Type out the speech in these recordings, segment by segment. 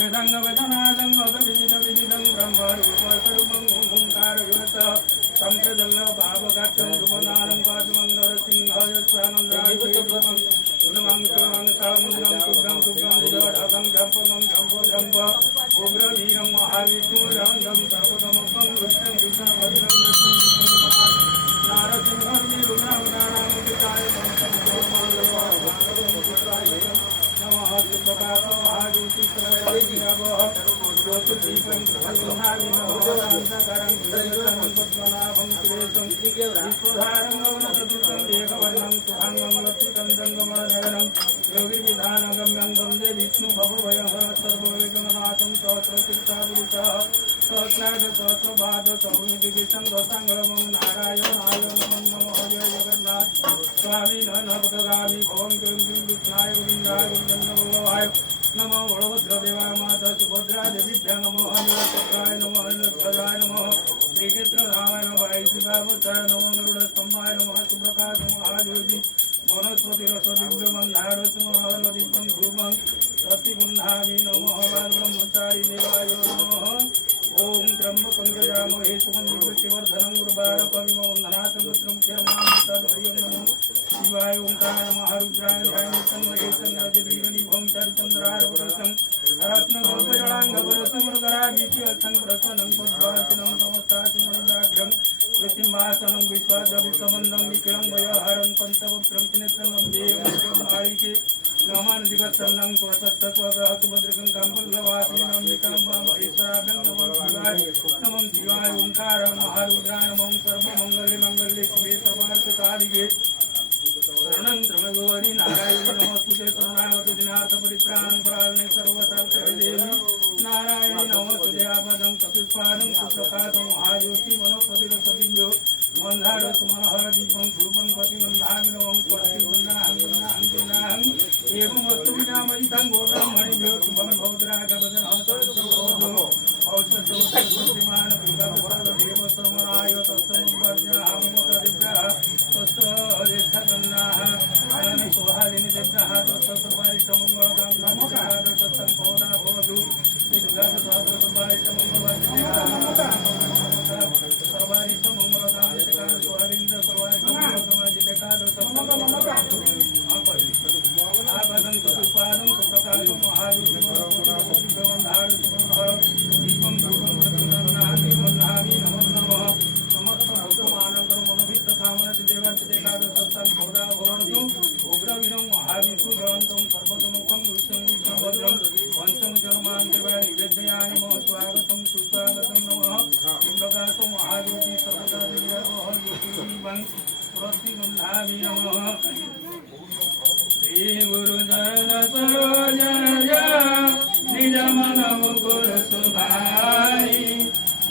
वेदंग वेदनादं विदितं विदितं ब्रह्मरूपस्वरूपं ओंकारयुक्त संप्रजल्ल भावगात्यं सुपदानं पादमंगल सिंहाय स्वानंदाय वेदं उन्मं सुमं सामुन्नं तुभ्यं तुभ्यं उदढकं जम्पमं जम्पो जम्प उग्रवीरं महाविष्णुरन्दं सर्वतमकं विष्णुं विष्णुभद्रं नारसिंहं निरुद्रावतारां विचाय पंचम नमः सुप्रभात महाज्योतिषमयं ज्योतिदीपं प्रज्वलामिनोदान्तकरं पद्मनाभं सुरेशं विश्वधारं गमनचतुर्थं एकवर्णं सुभाङ्गं लक्ष्मीकन्दं गमननयनं योगिविधानगम्यं वन्दे विष्णुभवभयहरं सर्वविघ्ननाशं सहस्रतीर्थापुरुषः सहस्राज सहस्रपाद सौमितिविशं रसाङ्गमं नारायणाय नमो जय जगन्नाथ स्वामी नभगामी भवं किं कृष्णाय गोविन्दाय गोविन्दवल्लभाय नमो बलभद्रदेवाय माता सुभद्रा देवीभ्यो नमो हनुमत्पुत्राय नमो हनुमध्वजाय नमः श्रीक्षेत्रधामाय नमः ऐश्वर्यावताय नमो गरुडस्तम्भाय नमः सुप्रकाश महाज्योति वनस्पतिरसदिव्यमन्धारस्महनदीपं धूपं सत्यगुन्धामि नमः ब्रह्मचारी देवाय नमः ओम त्र्यंबकं यजामहे सुगन्धिं पुष्टिवर्धनं उर्वारुकमिव वन्दनात् पुत्रं क्षरमामृतधैर्यं नमो शिवाय ओंकार नमः रुद्राय ध्यायेतं महेशं रजवीरनिभं चरिचन्द्रारवरसं रत्नगोपजलाङ्गवरसमृगराभिषेकं प्रसन्नं पद्मासनं समस्ताचिमणिव्याघ्रं कृतिमासनं विश्वाद्रविसमन्दं निखिलं वयहरं पञ्चवक्त्रं त्रिनेत्रं वन्देयं मारिके नमः दिगसन्नं स्वस्तत्वगः सुभद्रकं काम्बुल्लवासिनं निकलं महेश्वराभ्यं नमः शिवाय ओंकार महारुद्राय नमः सर्वमंगले शिवे सर्वार्थसाधिके शरणं त्र्यंबके नारायणे नमोस्तुते करुणावते दिनार्थ परित्राण परायणे सर्वसार्थदेवी नारायणे नमोस्तुते आपदं चतुष्पादं सुप्रकाशं महाज्योति वनस्पतिरसदिव्यो मंदार सुमनहर दीपं धूपं प्रतिबन्धामि नमः प्रतिबन्धाहं एवं वस्तु विनामयितं गोब्राह्मणेभ्यो शुभं भवद्राजवदनं औषधोषमान भूगवदेव समराय तस्तमुद्याहमुतदिभ्यः तस्तरेष्ठगन्नाः अयनि सोहादिनि दिभ्यः तस्तसुपारिष्टमङ्गलकां नमस्कार तत्सम्पदा भवतु दीर्घायुष्मारोग्यसम्पदां सर्वारिष्टमङ्गलकां जितकां सोहादिन्द्र सर्वारिष्टमङ्गलकां चतुष्पादं सुप्रकाशं महाविष्णुभवन्धारं दीपं धूपं प्रतिबन्धामि नमो नमः समस्त भक्तमानंकर मनोभिष्टकामनाति देवांतिदेकादशं सौदा भवन्तु उग्रवीरं महाविष्णु ग्रन्थं सर्वतोमुखं विष्णुं विष्णुभद्रं पंचम जन्मान् देवाय निवेदयामि नमः स्वागतं सुस्वागतं नमः प्रकाशो महाज्योति सर्वदा देव्याः ज्योतिर्दीपं प्रतिबन्धामि नमः श्री गुरु जन सरोजन निज मन मुकुर सुभाई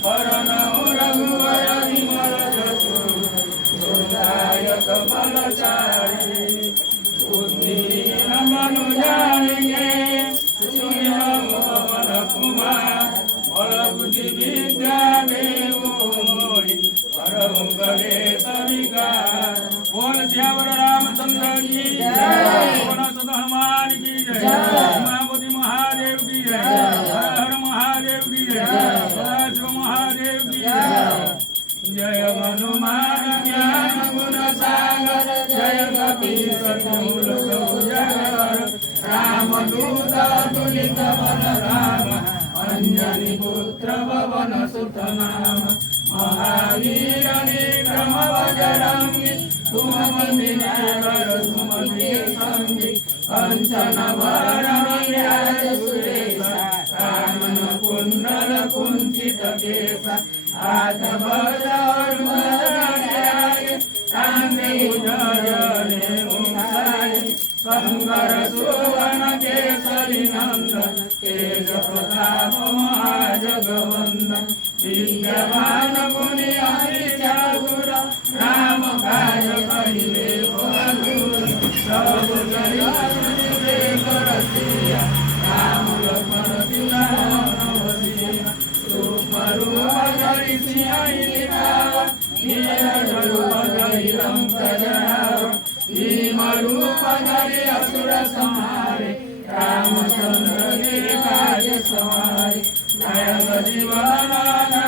वरणौ रघुवर विमल जसु दुर्दायक फलचारी बुद्धिहीन मनु जानिके सुनिहं पवन कुमार बल बुद्धि विद्या देवो मोहि करहु गणेश विकार बोल श्यावर रामचंद्र की जय बोल सदा हनुमान की जय उमापति महादेव की जय हर महादेव की जय सदाशिव महादेव की जय जय हनुमान ज्ञान गुण सागर जय कपीस मूल जगर रामदूत तुलित बल राम अंजनी पुत्र पवन सुत नाम महावीर विक्रम बजरंगी सुमति नगर सुमति संगी कंचन वरण विराज सुरेशा कामन कुंडल कुंचित केसा हाथ बजाय कांदे जयने मुखाई शंकर सुवन केसरी नंदन तेज प्रताप महाजगवंदन विद्यमान मुनि हरिचातुर राम काज करिले बलुर सब रसिया राम लक्ष्मण सीता हनुमसिया रूप धरि सिंहाई दिखावा रूप धरि लंक जरावा भीम रूप धरि असुर संहारे रामचंद्र के काज समारे जय सजीवन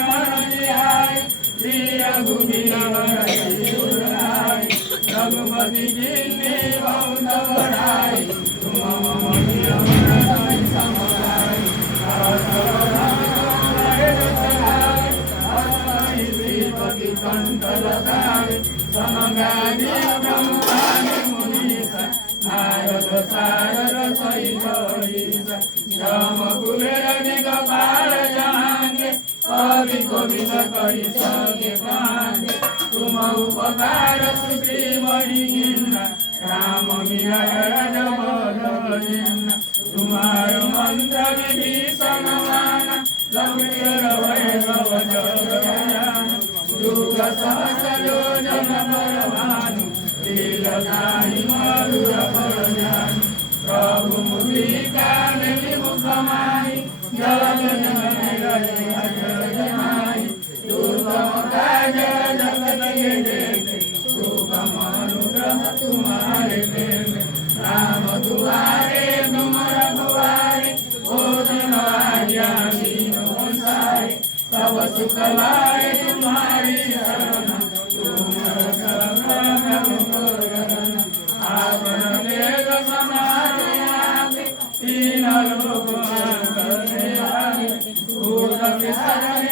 मन जियाय श्री रघुवीर रघुपति जी बहुत बड़ाई तुम मम श्रीपति कंठ लगाए समगामी ब्रह्मांड मुनीश नारद सारद सहित जम कुबेर दिगपाल जहांगे कवि कवित कहि सके कांगे तुम उपकार सुग्रीव राम मिलाय जब तुम्हार मंत्र विभीषण माना लंकेर वैभव जगजान युग सहस्र योजन परमानु लीलताहि मधुर फलजान प्रभु मुद्रिका मेलि मुखमाहि जल जमाहि दुर्गम काज जगत के देते सुगम अनुग्रह तुम्हारे देते राम दुआरे तुम रघुवारे ओ दिन आज्ञा दीन सारे सब सुख लाए तुम्हारी शरण तुम आपन वेद समारे आगे तीन लोक भूत विसरण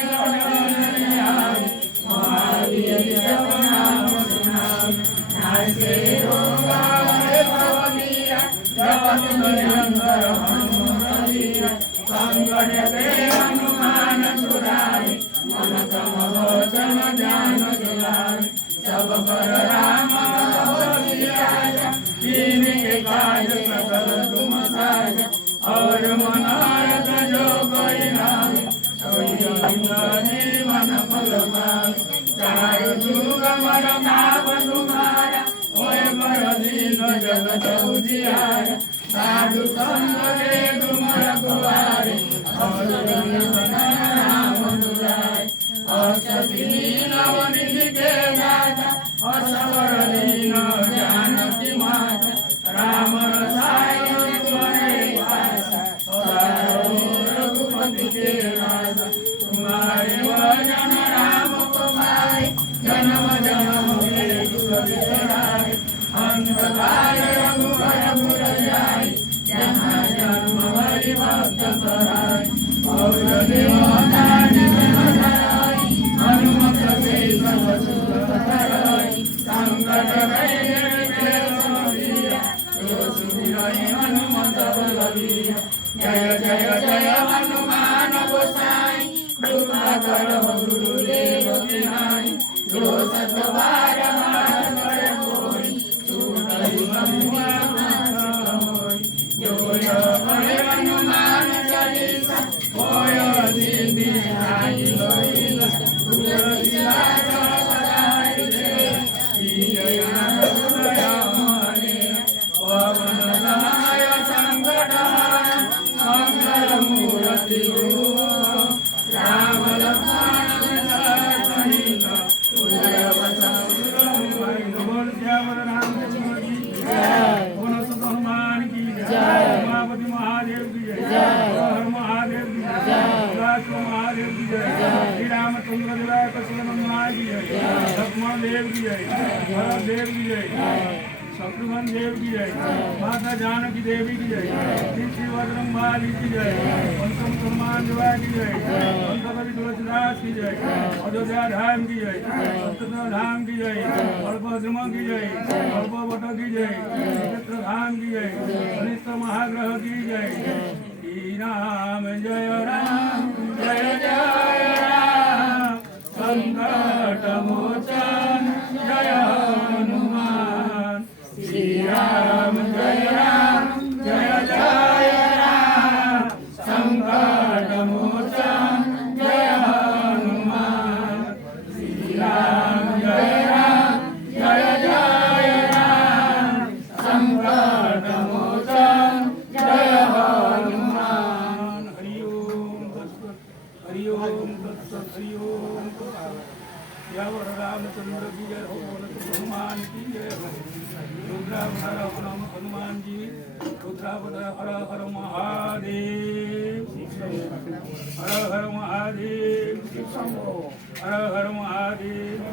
महावीर जप नाम सुनावे नासे रोगा जपत निरंतर हनुमंत संकट के हनुमान छुड़ावे मन क्रम वचन ध्यान दिलावे सब पर राम दीन के काज सकल तुम साज और मनोरथ जो कोई नावे जीवन फल पावे चार जुग मर नाम तुम्हारा ओए बर दीन जगत उजियार साधु संग रे तुम रघुवारे और राम दुलारे अष्टसिद्धि नवनिधि के दाता असवर दीन जानकी माता राम रसायन तुम्हारे पासा रघुपति के राजा तुम्हारे वचन राम को पाए जन्म जन्म के दुख बिसराए अंत काल रघुवर पुर जाए जहाँ जन्म हरि भक्त कराए और देवता हनुमत से सब सुख कराए संकट हनुमत बलवीर जय जय जय हनुमान गोसाई कृपा करो गुरुदेव की नाई जो सतबार मार कर कोई सुनई जो करे हनुमान चालीसा होय सिद्धि आई लोईला तुलसीला सदाई दे जय पवन राय संकट मंगल मूर्ति राम लक्ष्मण सहित उदय हनुमान की जय उमापति महादेव की जय हर महादेव की जय महादेव की जय श्री रामचंद्र देवाय कृष्ण हनुमान की जय लक्ष्मण देव की जय भरत देव की जय शत्रुघ्न देव की जय माता जानकी देवी की जय श्री बजरंगबली की जय पंचम हनुमान देवा की जय संत कवि तुलसीदास की जय अयोध्या धाम की जय सत्यनारायण धाम की जय अल्पद्रुम की जय अल्पवट की जय क्षेत्र धाम की जय अनिष्ट महाग्रह की जय श्री राम जय राम जय जय राम संकट मोचन जय हनुमान श्री राम जय जय राम संकट मोचन जय हनुमान श्री राम जय जय राम संकट मोचन जय हनुमान हरि ओम तत्सत हरि ओम तत्सत हरि ओम यावर रामचंद्र की जय हो हनुमान की जय हो रुद्रावतार हनुमान जी रुद्रावतार हर हर महादेव। हर हर महादेव हर हर महादेव